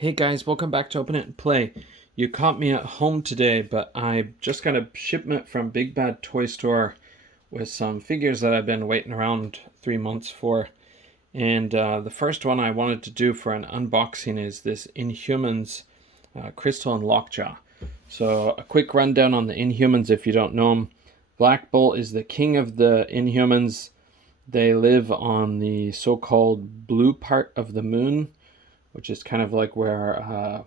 Hey guys, welcome back to Open It and Play. You caught me at home today, but I just got a shipment from Big Bad Toy Store with some figures that I've been waiting around 3 months for. And the first one I wanted to do for an unboxing is this Inhumans Crystal and Lockjaw. So a quick rundown on the Inhumans if you don't know them. Black Bolt is the king of the Inhumans. They live on the so-called blue part of the moon, which is kind of like where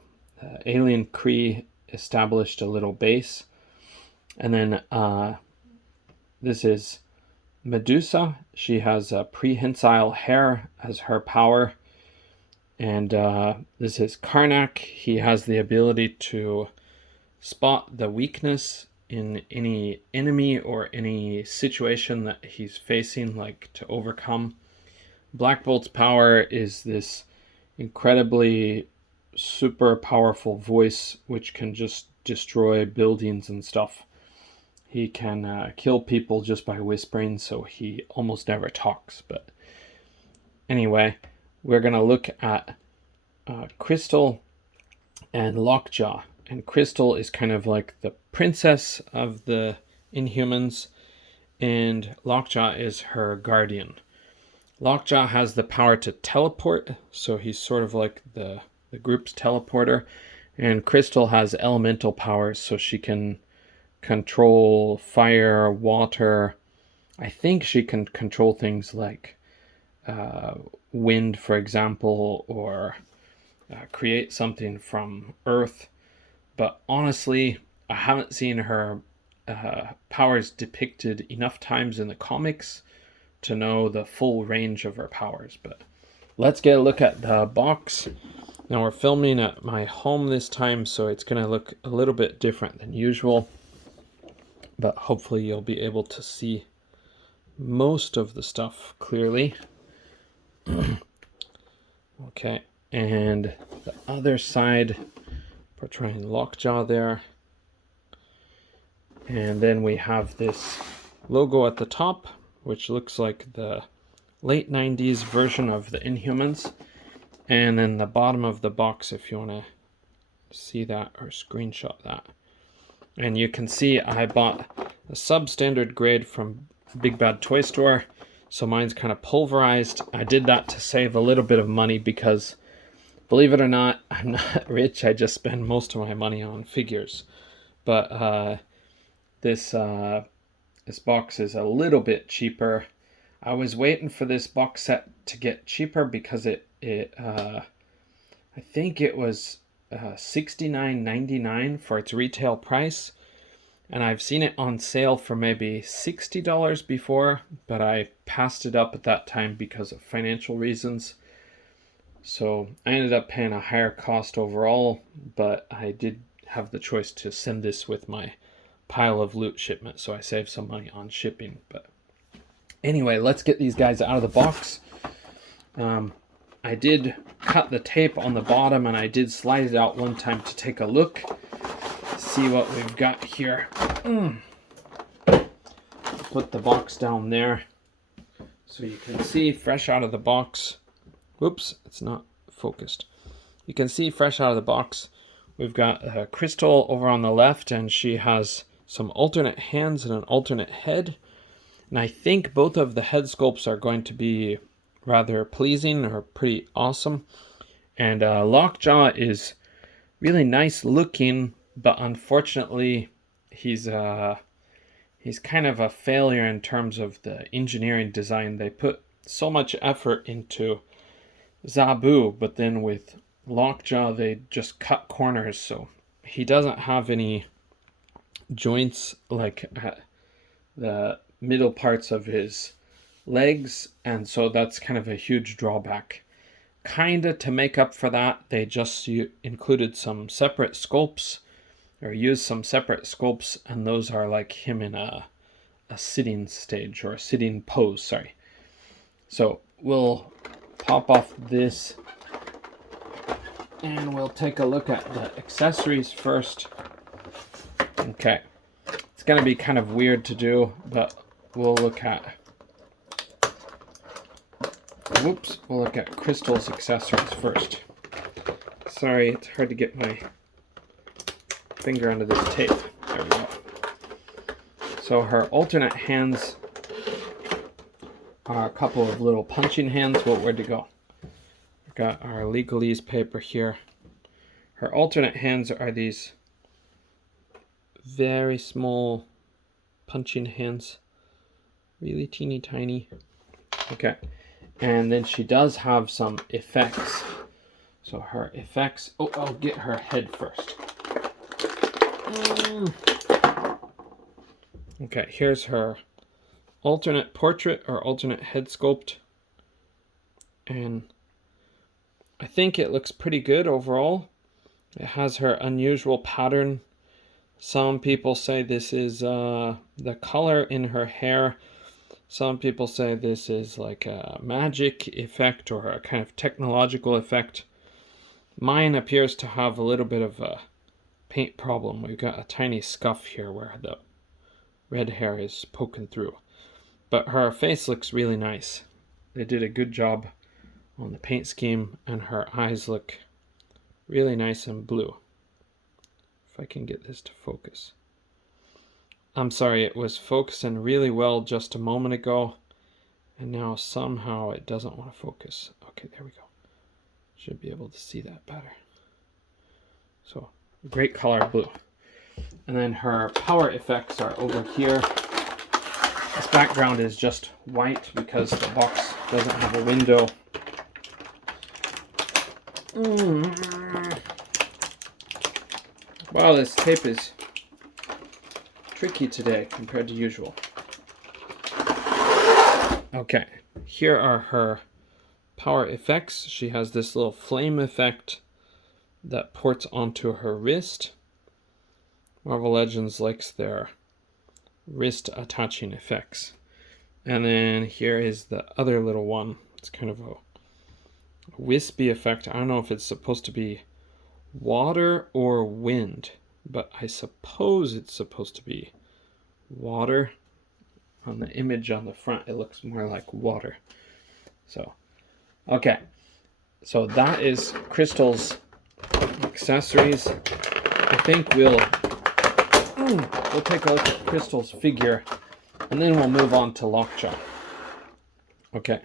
alien Kree established a little base. And then this is Medusa. She has prehensile hair as her power. And this is Karnak. He has the ability to spot the weakness in any enemy or any situation that he's facing, like to overcome. Black Bolt's power is this incredibly super powerful voice which can just destroy buildings and stuff. He can kill people just by whispering, so he almost never talks. But anyway, we're going to look at Crystal and Lockjaw. And Crystal is kind of like the princess of the Inhumans, and Lockjaw is her guardian. Lockjaw has the power to teleport, so he's sort of like the group's teleporter. And Crystal has elemental powers, so she can control fire, water. I think she can control things like wind, for example, or create something from earth. But honestly, I haven't seen her powers depicted enough times in the comics to know the full range of her powers. But let's get a look at the box. Now we're filming at my home this time, so it's going to look a little bit different than usual, but hopefully you'll be able to see most of the stuff clearly. Okay, and the other side portraying Lockjaw there. And then we have this logo at the top, which looks like the late 90s version of the Inhumans. And then the bottom of the box, if you want to see that or screenshot that. And you can see I bought a substandard grade from Big Bad Toy Store, so mine's kind of pulverized. I did that to save a little bit of money because, believe it or not, I'm not rich. I just spend most of my money on figures. But this box is a little bit cheaper. I was waiting for this box set to get cheaper because I think it was $69.99 for its retail price, and I've seen it on sale for maybe $60 before, but I passed it up at that time because of financial reasons. So I ended up paying a higher cost overall, but I did have the choice to send this with my pile of loot shipment, so I saved some money on shipping. But anyway, let's get these guys out of the box. I did cut the tape on the bottom, and I did slide it out one time to take a look, see what we've got here. Put the box down there so you can see fresh out of the box. Whoops, it's not focused. You can see fresh out of the box. We've got Crystal over on the left, and she has some alternate hands and an alternate head. And I think both of the head sculpts are going to be rather pleasing or pretty awesome. And Lockjaw is really nice looking, but unfortunately he's kind of a failure in terms of the engineering design. They put so much effort into Zabu, but then with Lockjaw they just cut corners, so he doesn't have any joints like at the middle parts of his legs, and so that's kind of a huge drawback. Kinda to make up for that, they just included some separate sculpts, or used some separate sculpts, and those are like him in a sitting stage, or a sitting pose, sorry. So we'll pop off this and we'll take a look at the accessories first. Okay, it's gonna be kind of weird to do, but we'll look at Crystal's accessories first. Sorry, it's hard to get my finger under this tape. There we go. So her alternate hands are a couple of little punching hands. Where'd it go? We've got our legalese paper here. Her alternate hands are these very small punching hands. Really teeny tiny. Okay. And then she does have some effects. So her effects... Oh, I'll get her head first. Okay, here's her alternate portrait or alternate head sculpt. And I think it looks pretty good overall. It has her unusual pattern. Some people say this is the color in her hair. Some people say this is like a magic effect or a kind of technological effect. Mine appears to have a little bit of a paint problem. We've got a tiny scuff here where the red hair is poking through. But her face looks really nice. They did a good job on the paint scheme, and her eyes look really nice and blue. If I can get this to focus. I'm sorry, it was focusing really well just a moment ago, and now somehow it doesn't want to focus. Okay, there we go. Should be able to see that better. So, great color blue. And then her power effects are over here. This background is just white because the box doesn't have a window. Wow, this tape is tricky today compared to usual. Okay, here are her power effects. She has this little flame effect that ports onto her wrist. Marvel Legends likes their wrist attaching effects. And then here is the other little one. It's kind of a wispy effect. I don't know if it's supposed to be water or wind, but I suppose it's supposed to be water. On the image on the front, it looks more like water. So, okay. So that is Crystal's accessories. I think we'll take a look at Crystal's figure, and then we'll move on to Lockjaw. Okay.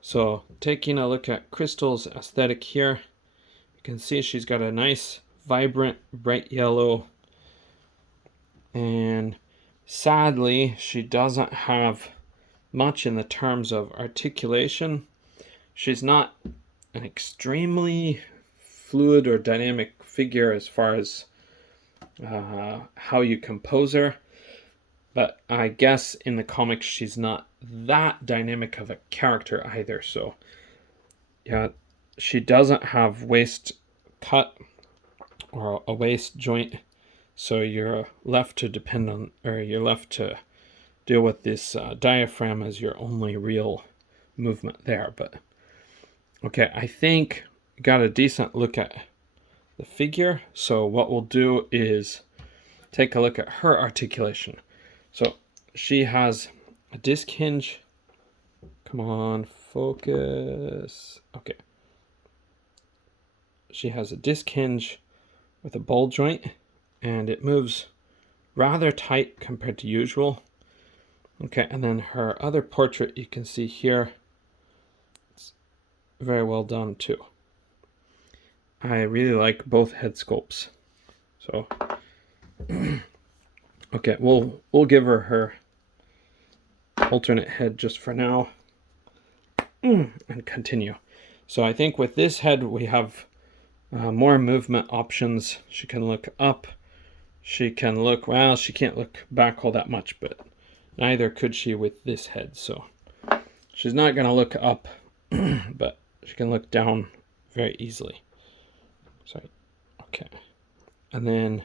So, taking a look at Crystal's aesthetic here, you can see she's got a nice, vibrant, bright yellow, and sadly, she doesn't have much in the terms of articulation. She's not an extremely fluid or dynamic figure as far as how you compose her, but I guess in the comics she's not that dynamic of a character either. So yeah, she doesn't have waist cut or a waist joint, so you're left to depend on, or you're left to deal with this diaphragm as your only real movement there. But okay, I think got a decent look at the figure. So what we'll do is take a look at her articulation. So she has a disc hinge. Come on, focus. Okay. She has a disc hinge with a ball joint, and it moves rather tight compared to usual. Okay, and then her other portrait you can see here, it's very well done too. I really like both head sculpts. So okay, we'll give her alternate head just for now and continue. So I think with this head we have more movement options. She can look up, she can look, well, she can't look back all that much, but neither could she with this head. So she's not going to look up, but she can look down very easily. Sorry. Okay. And then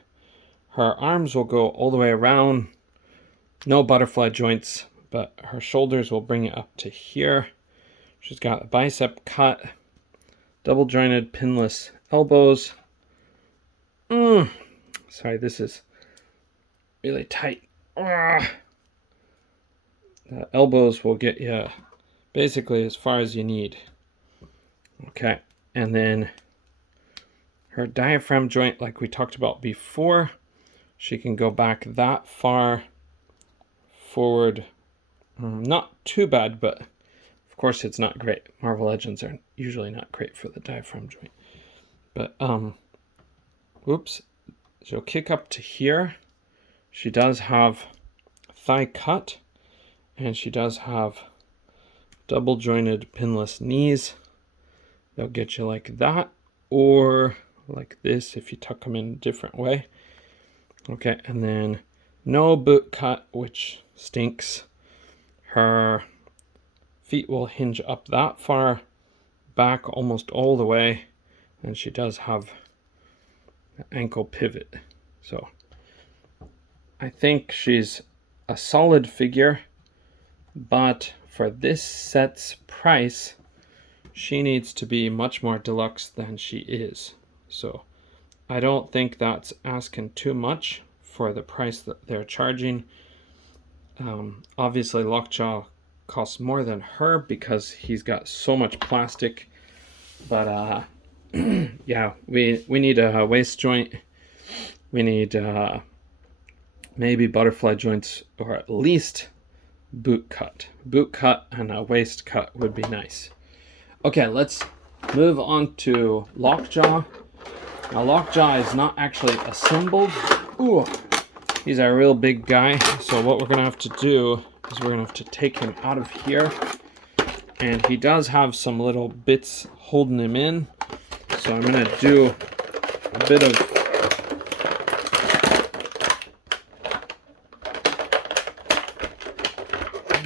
her arms will go all the way around. No butterfly joints, but her shoulders will bring it up to here. She's got a bicep cut, double jointed pinless elbows. Sorry, this is really tight. The elbows will get you basically as far as you need. Okay, and then Her diaphragm joint, like we talked about before, she can go back that far forward. Not too bad, but of course it's not great. Marvel Legends are usually not great for the diaphragm joint. But, whoops. She'll kick up to here. She does have thigh cut, and she does have double jointed pinless knees. They'll get you like that, or like this if you tuck them in a different way. Okay, and then no boot cut, which stinks. Her feet will hinge up that far, back almost all the way, and she does have an ankle pivot. So I think she's a solid figure, but for this set's price, she needs to be much more deluxe than she is. So I don't think that's asking too much for the price that they're charging. Obviously Lockjaw costs more than her because he's got so much plastic, but yeah, we need a waist joint. We need maybe butterfly joints, or at least boot cut. Boot cut and a waist cut would be nice. Okay, let's move on to Lockjaw. Now Lockjaw is not actually assembled. Ooh, he's a real big guy. So what we're gonna have to do is we're gonna have to take him out of here. And he does have some little bits holding him in. So I'm gonna do a bit of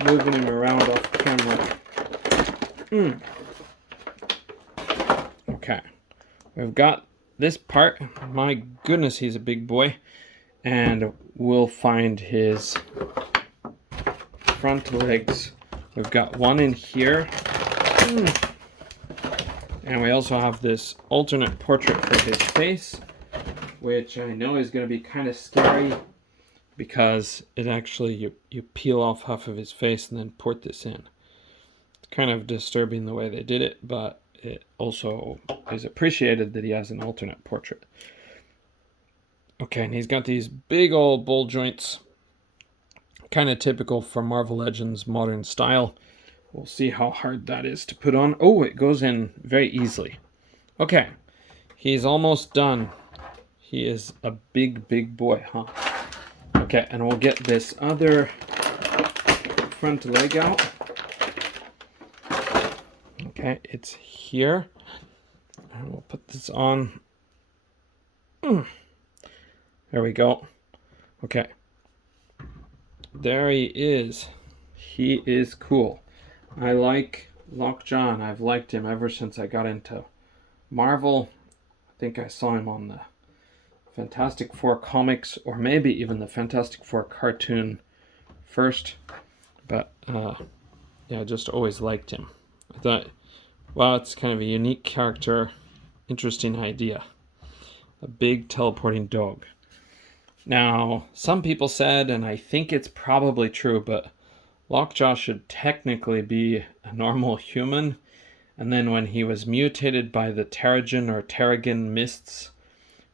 moving him around off camera. Okay, we've got this part. My goodness, he's a big boy. And we'll find his front legs. We've got one in here. And we also have this alternate portrait for his face, which I know is going to be kind of scary because it actually, you peel off half of his face and then port this in. It's kind of disturbing the way they did it, but it also is appreciated that he has an alternate portrait. Okay, and he's got these big old bull joints, kind of typical for Marvel Legends modern style. We'll see how hard that is to put on. Oh, it goes in very easily. Okay, he's almost done. He is a big, big boy, huh? Okay, and we'll get this other front leg out. Okay, it's here. And we'll put this on. There we go. Okay. There he is. He is cool. I like Lockjaw, and I've liked him ever since I got into Marvel. I think I saw him on the Fantastic Four comics, or maybe even the Fantastic Four cartoon first. But yeah, I just always liked him. I thought, wow, it's kind of a unique character, interesting idea. A big teleporting dog. Now, some people said, and I think it's probably true, but Lockjaw should technically be a normal human. And then when he was mutated by the Terrigen or Terrigen mists,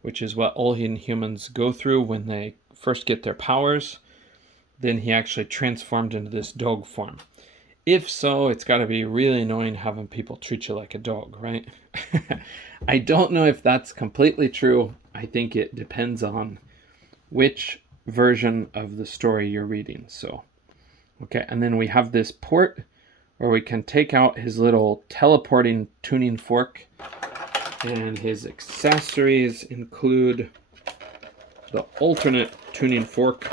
which is what all Inhumans go through when they first get their powers, then he actually transformed into this dog form. If so, it's got to be really annoying having people treat you like a dog, right? I don't know if that's completely true. I think it depends on which version of the story you're reading. So, okay, and then we have this port where we can take out his little teleporting tuning fork, and his accessories include the alternate tuning fork,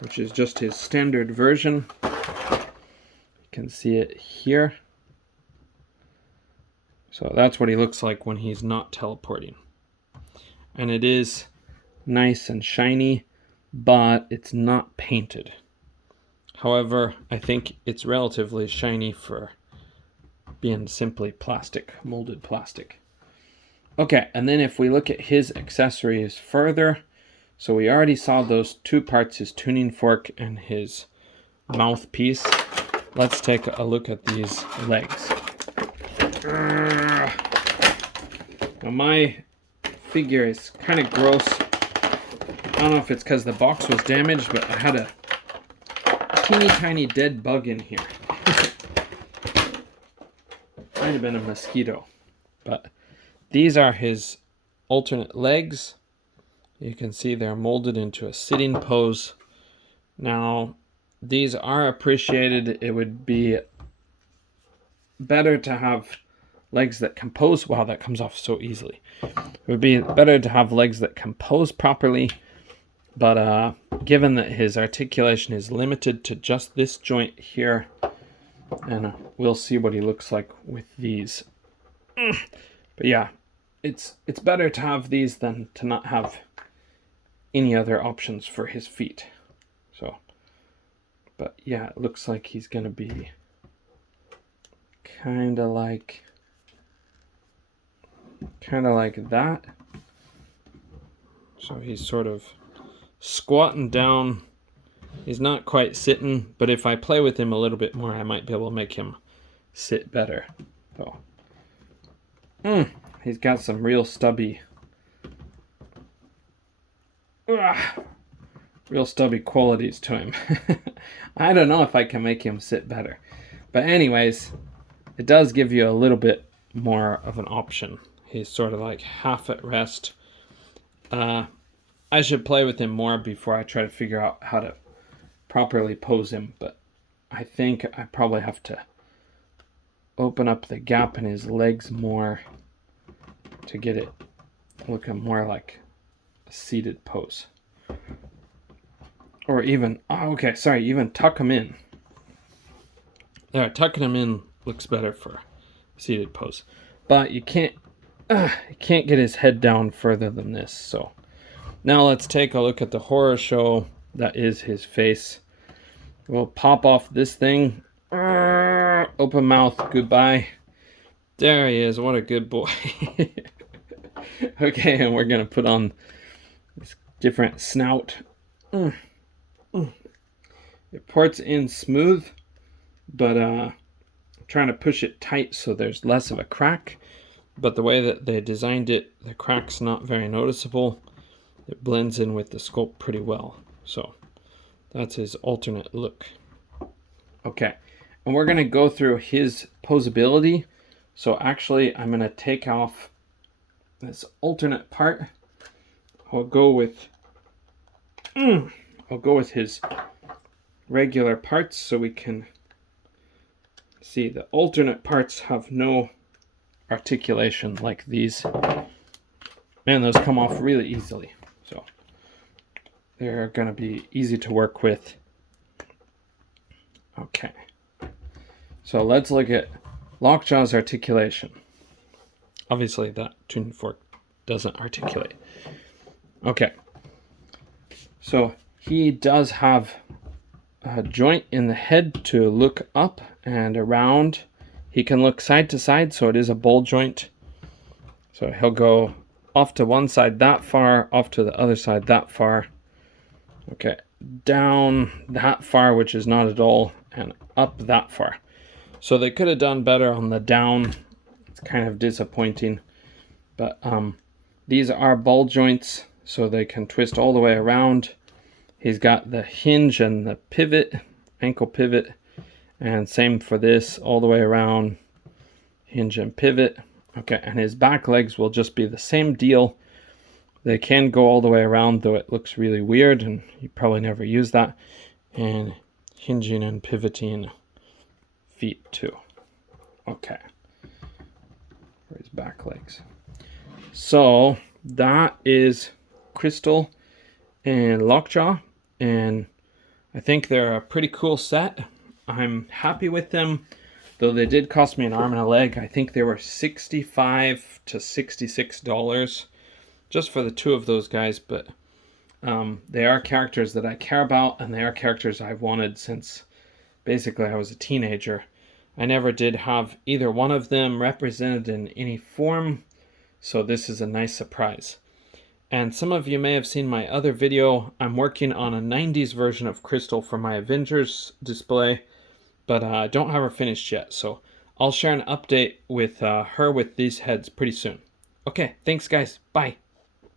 which is just his standard version. You can see it here. So that's what he looks like when he's not teleporting. And it is nice and shiny, but it's not painted. However, I think it's relatively shiny for being simply plastic, molded plastic. Okay, and then if we look at his accessories further, so we already saw those two parts, his tuning fork and his mouthpiece. Let's take a look at these legs. Now figure is kind of gross. I don't know if it's because the box was damaged, but I had a teeny tiny dead bug in here. Might have been a mosquito. But these are his alternate legs. You can see they're molded into a sitting pose. Now, these are appreciated. It would be better to have legs that compose. Wow, that comes off so easily. It would be better to have legs that compose properly, but given that his articulation is limited to just this joint here, and we'll see what he looks like with these. But yeah, it's better to have these than to not have any other options for his feet. So, but yeah, it looks like he's gonna be kind of like that. So he's sort of squatting down. He's not quite sitting, but if I play with him a little bit more, I might be able to make him sit better. So, he's got some real stubby qualities to him. I don't know if I can make him sit better. But anyways, it does give you a little bit more of an option. He's sort of like half at rest. I should play with him more before I try to figure out how to properly pose him, but I think I probably have to open up the gap in his legs more to get it looking more like a seated pose. Or even, even tuck him in. There, tucking him in looks better for seated pose. But you can't get his head down further than this. So now let's take a look at the horror show that is his face. We'll pop off this thing. Open mouth, goodbye. There he is, what a good boy. Okay, and we're gonna put on this different snout. It ports in smooth, but I'm trying to push it tight so there's less of a crack. But the way that they designed it, the crack's not very noticeable. It blends in with the sculpt pretty well. So that's his alternate look. Okay, and we're gonna go through his posability. So actually, I'm gonna take off this alternate part. I'll go with his regular parts so we can see the alternate parts have no articulation like these. Man, those come off really easily. So they're gonna be easy to work with. Okay. So let's look at Lockjaw's articulation. Obviously that tuning fork doesn't articulate. Okay. So he does have a joint in the head to look up and around. He can look side to side, so it is a ball joint. So he'll go off to one side that far, off to the other side that far. Okay, down that far, which is not at all, and up that far. So they could have done better on the down. It's kind of disappointing. But these are ball joints, so they can twist all the way around. He's got the hinge and the pivot, ankle pivot, and same for this, all the way around, hinge and pivot. Okay, and his back legs will just be the same deal. They can go all the way around, though it looks really weird, and you probably never use that. And hinging and pivoting feet too. Okay, for his back legs. So that is Crystal and Lockjaw, and I think they're a pretty cool set. I'm happy with them, though they did cost me an arm and a leg. I think they were $65 to $66 just for the two of those guys, but they are characters that I care about, and they are characters I've wanted since basically I was a teenager. I never did have either one of them represented in any form, so this is a nice surprise. And some of you may have seen my other video. I'm working on a 90s version of Crystal for my Avengers display, but I don't have her finished yet, so I'll share an update with her with these heads pretty soon. Okay, thanks guys, bye.